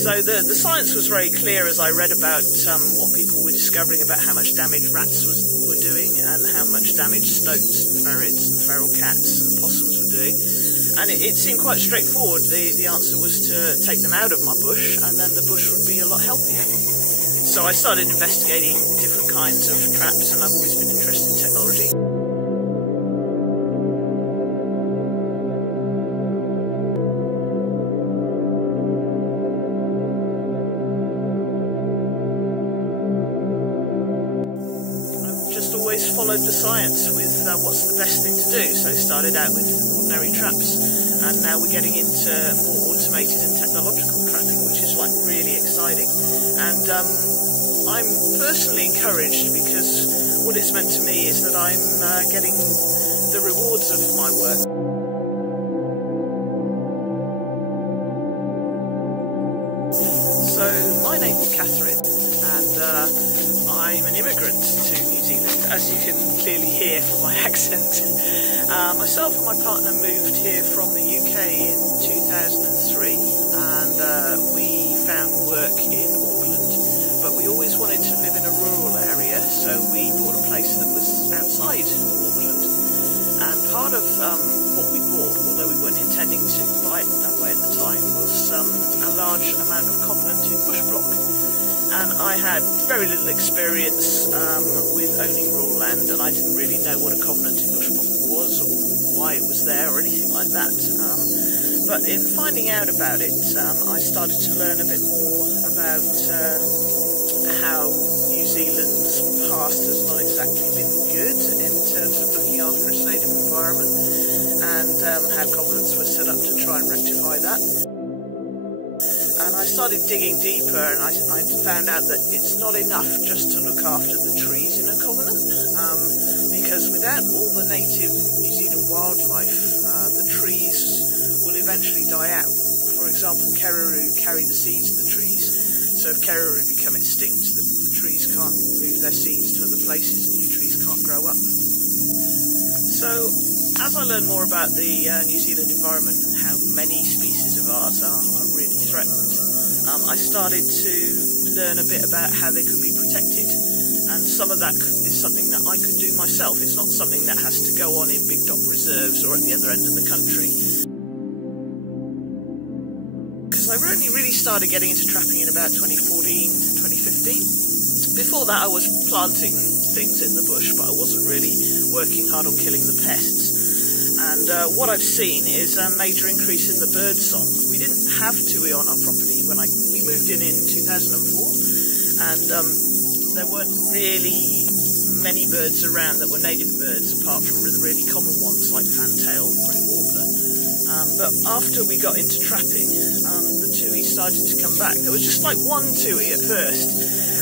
So the science was very clear as I read about what people were discovering about how much damage rats were doing and how much damage stoats and ferrets and feral cats and possums were doing. And it seemed quite straightforward. The answer was to take them out of my bush, and then the bush would be a lot healthier. So I started investigating different kinds of traps, and I've always been interested in technology. Followed the science with what's the best thing to do. So started out with ordinary traps, and now we're getting into more automated and technological trapping, which is like really exciting. And I'm personally encouraged because what it's meant to me is that I'm getting the rewards of my work. So my name's Catherine, and I'm an immigrant to New Zealand, as you can clearly hear from my accent. Myself and my partner moved here from the UK in 2003, and we found work in Auckland, but we always wanted to live in a rural area, so we bought a place that was outside Auckland. And part of what we bought, although we weren't intending to buy it that way at the time, was a large amount of covenanted bush block. And I had very little experience with owning rural land, and I didn't really know what a covenanted bush block was or why it was there or anything like that. But in finding out about it, I started to learn a bit more about how New Zealand's past has not exactly been good in terms of looking after its native environment, and how covenants were set up to try and rectify that. And I started digging deeper, and I found out that it's not enough just to look after the trees in a covenant, because without all the native New Zealand wildlife, the trees will eventually die out. For example, Kereru carry the seeds of the trees, so if Kereru become extinct, the trees can't move their seeds to other places, and new trees can't grow up. So as I learned more about the New Zealand environment and how many species of ours are really threatened, I started to learn a bit about how they could be protected, and some of that is something that I could do myself. It's not something that has to go on in big dot reserves or at the other end of the country. Because I only really started getting into trapping in about 2014, 2015. Before that I was planting things in the bush, but I wasn't really working hard on killing the pests. And what I've seen is a major increase in the bird song. We didn't have tui on our property when we moved in 2004, and there weren't really many birds around that were native birds apart from the really common ones like fantail, grey warbler. But after we got into trapping, the tui started to come back. There was just like one tui at first,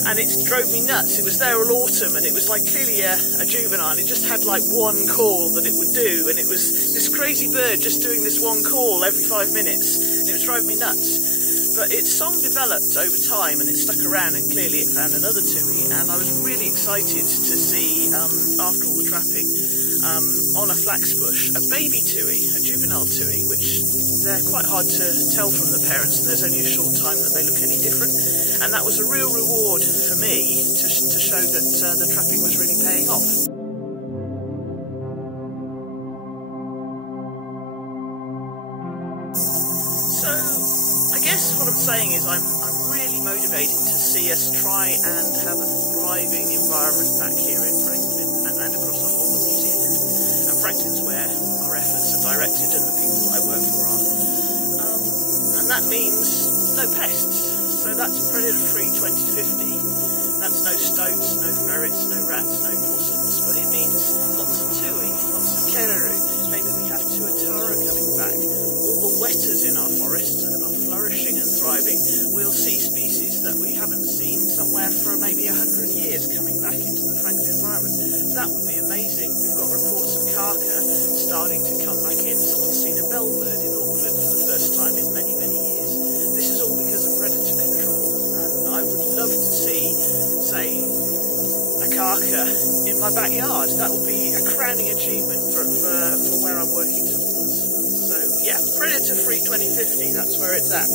and it drove me nuts. It was there all autumn, and it was like clearly a juvenile, and it just had like one call that it would do, and it was this crazy bird just doing this one call every 5 minutes, and it was driving me nuts. But its song developed over time, and it stuck around, and clearly it found another tui, and I was really excited to see, after all the trapping, on a flax bush, a baby tui, a juvenile tui, which they're quite hard to tell from the parents, and there's only a short time that they look any different. And that was a real reward for me to show that the trapping was really paying off. So I guess what I'm saying is I'm really motivated to see us try and have a thriving environment back here in Franklin and across the whole of New Zealand. And Franklin's where our efforts are directed and the people I work for are. And that means no pests. So that's predator-free 2050. That's no stoats, no ferrets, no rats, no possums, but it means lots of tui, lots of kereru. Maybe we have tuatara coming back. All the wetters in our forests are flourishing and thriving. We'll see species that we haven't seen somewhere for maybe 100 years coming back into the Franklin environment. That would be amazing. We've got reports of Kaka starting to come back in. Someone's seen a Bellbird in Auckland for the first time in many, many years. This is all because of predator control, and I would love to see, say, a Kaka in my backyard. That would be a crowning achievement for where I'm working towards. So yeah, predator-free 2050, that's where it's at.